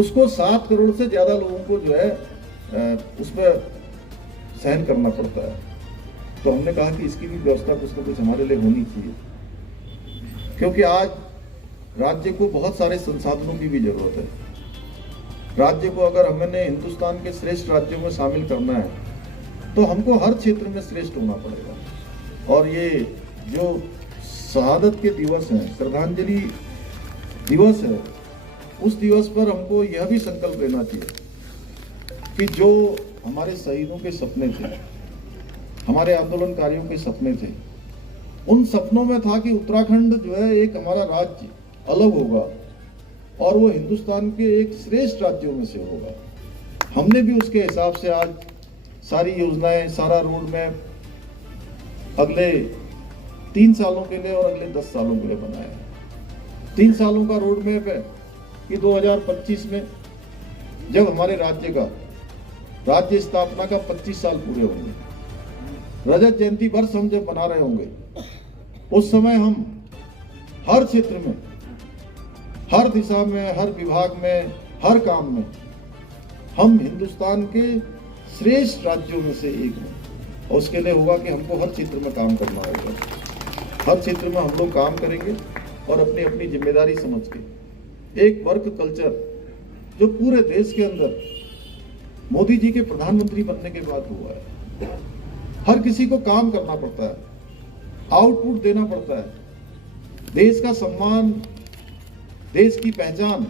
उसको 7 करोड़ से ज्यादा लोगों को जो है उसमें सहन करना पड़ता है। तो हमने कहा कि इसकी भी व्यवस्था कुछ ना कुछ हमारे लिए होनी चाहिए, क्योंकि आज राज्य को बहुत सारे संसाधनों की भी जरूरत है। राज्य को अगर हमने हिंदुस्तान के श्रेष्ठ राज्यों में शामिल करना है तो हमको हर क्षेत्र में श्रेष्ठ होना पड़ेगा। और ये जो शहादत के दिवस हैं, श्रद्धांजलि दिवस है, उस दिवस पर हमको यह भी संकल्प लेना चाहिए कि जो हमारे शहीदों के सपने थे, हमारे आंदोलनकारियों के सपने थे, उन सपनों में था कि उत्तराखंड जो है एक हमारा राज्य अलग होगा और वो हिंदुस्तान के एक श्रेष्ठ राज्यों में से होगा। हमने भी उसके हिसाब से आज सारी योजनाएं, सारा रोड मैप अगले 3 सालों के लिए और अगले 10 सालों के लिए बनाया है। 3 सालों का रोड मैप है कि 2025 में जब हमारे राज्य स्थापना का 25 साल पूरे होंगे, रजत जयंती वर्ष हम जब बना रहे होंगे, उस समय हम हर क्षेत्र में, हर दिशा में, हर विभाग में, हर काम में हम हिंदुस्तान के श्रेष्ठ राज्यों में से एक हैं। और उसके लिए होगा कि हमको हर क्षेत्र में काम करना होगा। हर क्षेत्र में हम लोग काम करेंगे और अपनी अपनी जिम्मेदारी समझ के एक वर्क कल्चर जो पूरे देश के अंदर मोदी जी के प्रधानमंत्री बनने के बाद हुआ है। हर किसी को काम करना पड़ता है, आउटपुट देना पड़ता है। देश का सम्मान, देश की पहचान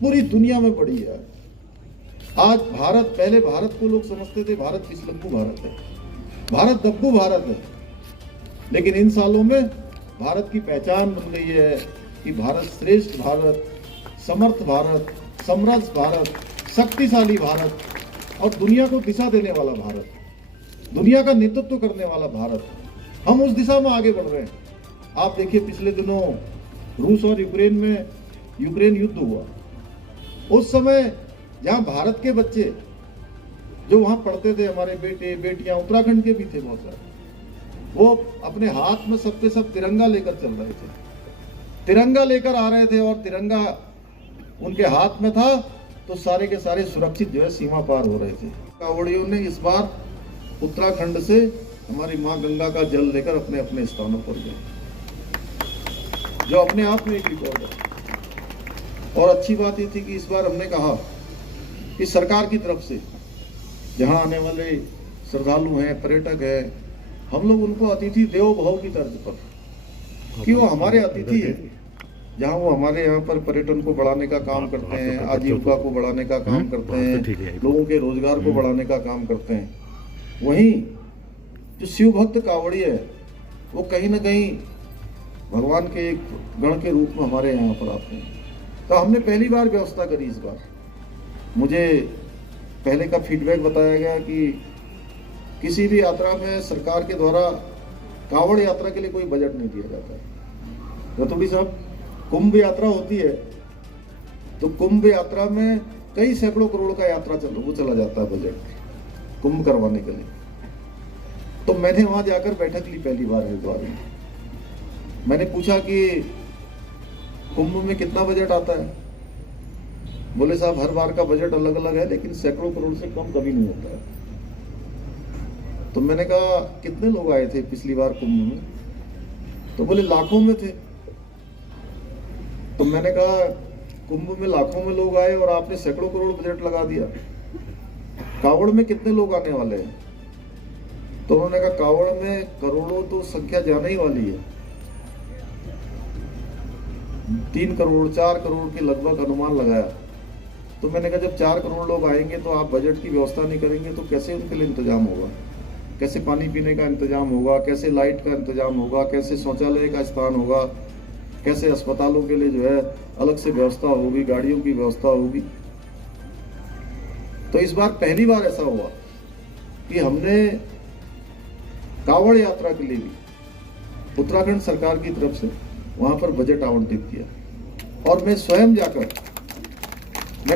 पूरी दुनिया में बढ़ी है। आज भारत, पहले भारत को लोग समझते थे भारत फिसलंगू भारत है, भारत दब्बू भारत है, लेकिन इन सालों में भारत की पहचान बन गई है कि भारत श्रेष्ठ भारत, समर्थ भारत, समृद्ध भारत, शक्तिशाली भारत और दुनिया को दिशा देने वाला भारत, दुनिया का नेतृत्व करने वाला भारत। हम उस दिशा में आगे बढ़ रहे हैं। आप देखिए, पिछले दिनों रूस और यूक्रेन युद्ध हुआ। उस समय जहां भारत के बच्चे जो वहां पढ़ते थे, हमारे बेटे बेटियां उत्तराखंड के भी थे बहुत सारे, वो अपने हाथ में सबके सब तिरंगा लेकर चल रहे थे, तिरंगा लेकर आ रहे थे और तिरंगा उनके हाथ में था, तो सारे के सारे सुरक्षित जो है सीमा पार हो रहे थे। कांवड़ियों ने इस बार उत्तराखंड से हमारी मां गंगा का जल लेकर अपने अपने स्थानों पर गए, जो अपने आप में एक रिकॉर्ड है। और अच्छी बात ये थी कि इस बार हमने कहा कि सरकार की तरफ से जहां आने वाले श्रद्धालु हैं, पर्यटक हैं, हम लोग उनको अतिथि देवो भव की तर्ज पर, कि वो हमारे अतिथि है, जहां वो हमारे यहाँ पर पर्यटन को बढ़ाने का काम करते हैं, आजीविका को बढ़ाने का काम करते हैं, लोगों के रोजगार को बढ़ाने का काम करते हैं, वहीं जो शिव भक्त कांवड़ी है वो कहीं ना कहीं भगवान के एक गण के रूप में हमारे यहाँ पर आते हैं। तो हमने पहली बार व्यवस्था करी इस बार। मुझे पहले का फीडबैक बताया गया कि किसी भी यात्रा में सरकार के द्वारा कांवड़ यात्रा के लिए कोई बजट नहीं दिया जाता है। रतौड़ी साहब, कुंभ यात्रा होती है तो कुंभ यात्रा में कई सैकड़ों करोड़ का यात्रा चला जाता है बजट कुंभ करवाने के लिए। तो मैंने वहां जाकर बैठक ली पहली बार हरिद्वार में। मैंने पूछा कि कुंभ में कितना बजट आता है? बोले साहब, हर बार का बजट अलग अलग है, लेकिन सैकड़ों करोड़ से कम कभी नहीं होता है। तो मैंने कहा कितने लोग आए थे पिछली बार कुंभ में? तो बोले लाखों में थे। तो मैंने कहा कुंभ में लाखों में लोग आए और आपने सैकड़ों करोड़ बजट लगा दिया, कांवड़ में कितने लोग आने वाले हैं? तो उन्होंने कहा कांवड़ में करोड़ों तो संख्या जाने ही वाली है, 3 करोड़ 4 करोड़ के लगभग अनुमान लगाया। तो मैंने कहा जब 4 करोड़ लोग आएंगे तो आप बजट की व्यवस्था नहीं करेंगे तो कैसे उनके लिए इंतजाम होगा, कैसे पानी पीने का इंतजाम होगा, कैसे लाइट का इंतजाम होगा, कैसे शौचालय का स्थान होगा, कैसे अस्पतालों के लिए जो है अलग से व्यवस्था होगी, गाड़ियों की व्यवस्था होगी। तो इस बार पहली बार ऐसा हुआ कि हमने कांवड़ यात्रा के लिए भी उत्तराखंड सरकार की तरफ से वहां पर बजट आवंटित किया। और मैंने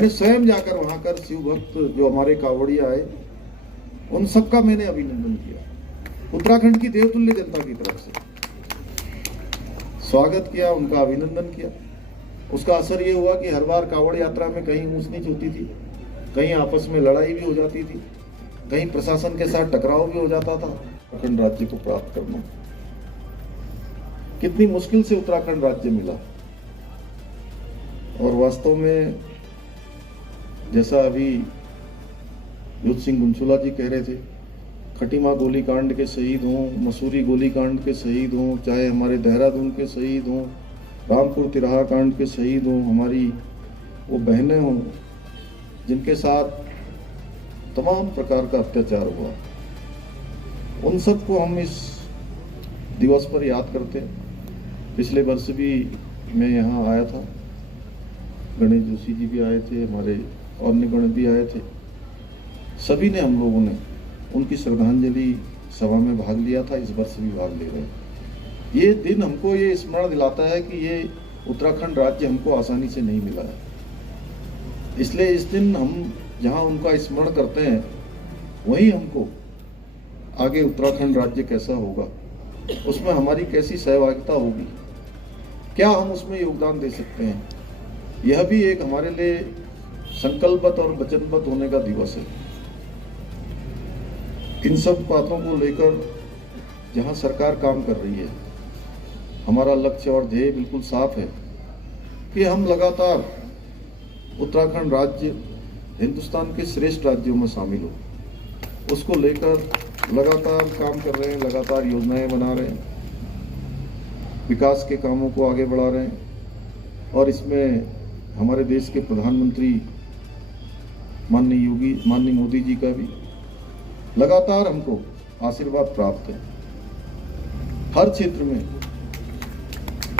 स्वयं जाकर वहां कर शिव भक्त जो हमारे कांवड़िया आए उन सबका मैंने अभिनंदन किया। उत्तराखंड की देवतुल्य जनता की तरफ से स्वागत किया, उनका अभिनंदन किया। उसका असर ये हुआ कि हर बार कांवड़ यात्रा में कहीं ऊंच नीच होती थी, कहीं आपस में लड़ाई भी हो जाती थी, कहीं प्रशासन के साथ टकराव भी हो जाता था। उत्तराखंड राज्य को प्राप्त करना कितनी मुश्किल से उत्तराखंड राज्य मिला, और वास्तव में जैसा अभी युद्ध सिंह गुंचुला जी कह रहे थे, खटीमा गोलीकांड के शहीद हों, मसूरी गोलीकांड के शहीद हों, चाहे हमारे देहरादून के शहीद हों, रामपुर तिराहा कांड के शहीद हों, हमारी वो बहनें हों जिनके साथ तमाम प्रकार का अत्याचार हुआ, उन सबको हम इस दिवस पर याद करते हैं। पिछले वर्ष भी मैं यहाँ आया था, गणेश जोशी जी भी आए थे, हमारे और निगण भी आए थे, सभी ने, हम लोगों ने उनकी श्रद्धांजलि सभा में भाग लिया था, इस वर्ष भी भाग ले रहे हैं। ये दिन हमको ये स्मरण दिलाता है कि ये उत्तराखंड राज्य हमको आसानी से नहीं मिला है, इसलिए इस दिन हम जहाँ उनका स्मरण करते हैं वहीं हमको आगे उत्तराखंड राज्य कैसा होगा, उसमें हमारी कैसी सहभागिता होगी, क्या हम उसमें योगदान दे सकते हैं, यह भी एक हमारे लिए संकल्पबद्ध और वचनबद्ध होने का दिवस है। इन सब बातों को लेकर जहां सरकार काम कर रही है, हमारा लक्ष्य और ध्येय बिल्कुल साफ है कि हम लगातार उत्तराखंड राज्य हिंदुस्तान के श्रेष्ठ राज्यों में शामिल हो, उसको लेकर लगातार काम कर रहे हैं, लगातार योजनाएं बना रहे हैं, विकास के कामों को आगे बढ़ा रहे हैं, और इसमें हमारे देश के प्रधानमंत्री माननीय मोदी जी का भी लगातार हमको आशीर्वाद प्राप्त है। हर क्षेत्र में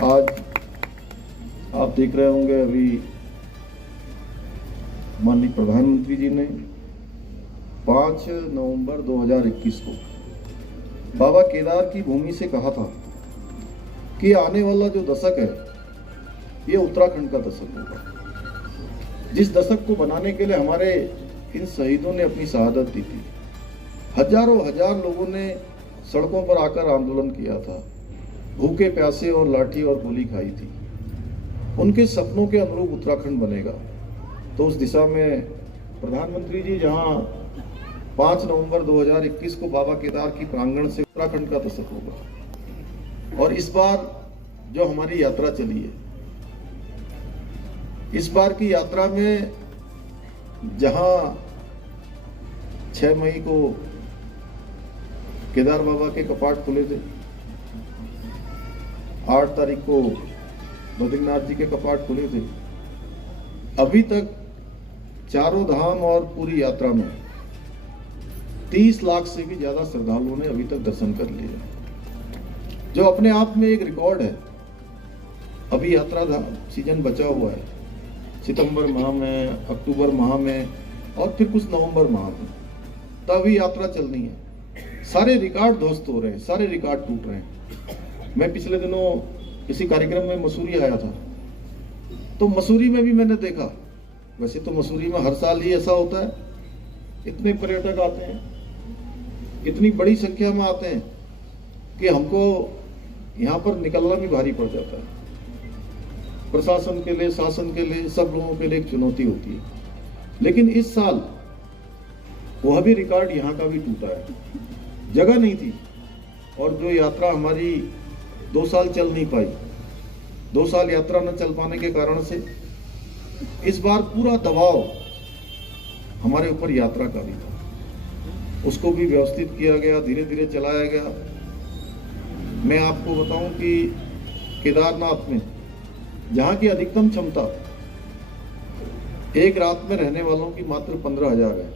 आज आप देख रहे होंगे, अभी माननीय प्रधानमंत्री जी ने 5 नवंबर 2021 को बाबा केदार की भूमि से कहा था कि आने वाला जो दशक है ये उत्तराखंड का दशक होगा, जिस दशक को बनाने के लिए हमारे इन शहीदों ने अपनी शहादत दी थी। हजारों हजार लोगों ने सड़कों पर आकर आंदोलन किया था, भूखे प्यासे और लाठी और गोली खाई थी। उनके सपनों के अनुरूप उत्तराखंड बनेगा, तो उस दिशा में प्रधानमंत्री जी जहां 5 नवंबर 2021 को बाबा केदार की प्रांगण से उत्तराखंड का दशक होगा। और इस बार जो हमारी यात्रा चली है, इस बार की यात्रा में जहां 6 मई को केदार बाबा के कपाट खुले थे, 8 तारीख को बद्रीनाथ जी के कपाट खुले थे, अभी तक चारों धाम और पूरी यात्रा में 30 लाख से भी ज्यादा श्रद्धालुओं ने अभी तक दर्शन कर लिए, जो अपने आप में एक रिकॉर्ड है। अभी यात्रा सीजन बचा हुआ है, सितंबर माह में, अक्टूबर माह में और फिर कुछ नवंबर माह में, तभी यात्रा चलनी है। सारे रिकॉर्ड ध्वस्त हो रहे हैं, सारे रिकॉर्ड टूट रहे हैं। मैं पिछले दिनों किसी कार्यक्रम में मसूरी आया था, तो मसूरी में भी मैंने देखा, वैसे तो मसूरी में हर साल ही ऐसा होता है, इतने पर्यटक आते हैं, इतनी बड़ी संख्या में आते हैं कि हमको यहाँ पर निकलना भी भारी पड़ जाता है। प्रशासन के लिए, शासन के लिए, सब लोगों के लिए एक चुनौती होती है। लेकिन इस साल वह भी रिकॉर्ड यहाँ का भी टूटा है, जगह नहीं थी, और जो यात्रा हमारी 2 साल चल नहीं पाई, 2 साल यात्रा न चल पाने के कारण से इस बार पूरा दबाव हमारे ऊपर यात्रा का भी था, उसको भी व्यवस्थित किया गया, धीरे धीरे चलाया गया। मैं आपको बताऊं कि केदारनाथ में जहां की अधिकतम क्षमता एक रात में रहने वालों की मात्र 15,000 है,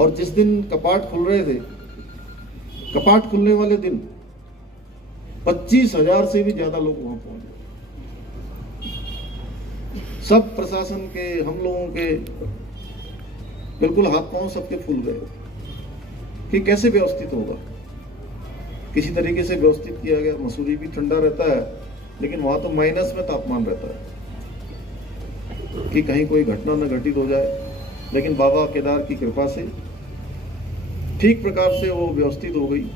और जिस दिन कपाट खुल रहे थे, कपाट खुलने वाले दिन 25,000 से भी ज्यादा लोग वहां पहुंचे। सब प्रशासन के, हम लोगों के बिल्कुल हाथ पांव सबके फूल गए कि कैसे व्यवस्थित होगा। किसी तरीके से व्यवस्थित किया गया। मसूरी भी ठंडा रहता है, लेकिन वहां तो माइनस में तापमान रहता है कि कहीं कोई घटना न घटित हो जाए। लेकिन बाबा केदार की कृपा से ठीक प्रकार से वो व्यवस्थित हो गई,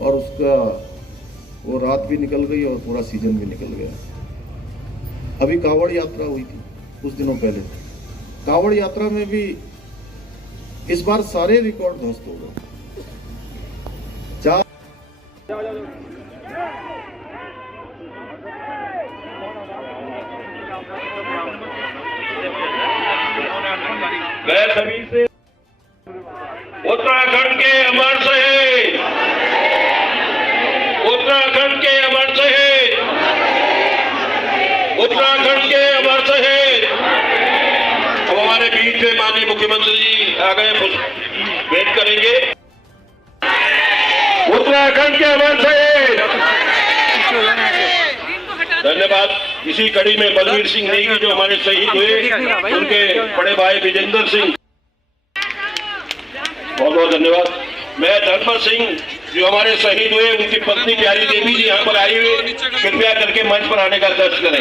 और उसका वो रात भी निकल गई और पूरा सीजन भी निकल गया। अभी कांवड़ यात्रा हुई थी कुछ दिनों पहले, कांवड़ यात्रा में भी इस बार सारे रिकॉर्ड ध्वस्त हो गए। मैं सभी से उत्तराखंड के अमर शहीद, उत्तराखंड के अमर शहीद, उत्तराखंड के अमर शहीद। अब हमारे बीच में माननीय मुख्यमंत्री जी आ गए, वेट करेंगे। उत्तराखंड के अमर शहीद, धन्यवाद। इसी कड़ी में बलवीर सिंह नेगी जो हमारे शहीद हुए, उनके बड़े भाई विजेंद्र सिंह, बहुत बहुत धन्यवाद। मैं धर्मपाल सिंह जो हमारे शहीद हुए, उनकी पत्नी प्यारी देवी जी यहाँ पर आई हुई, कृपया करके मंच पर आने का दर्ज करें।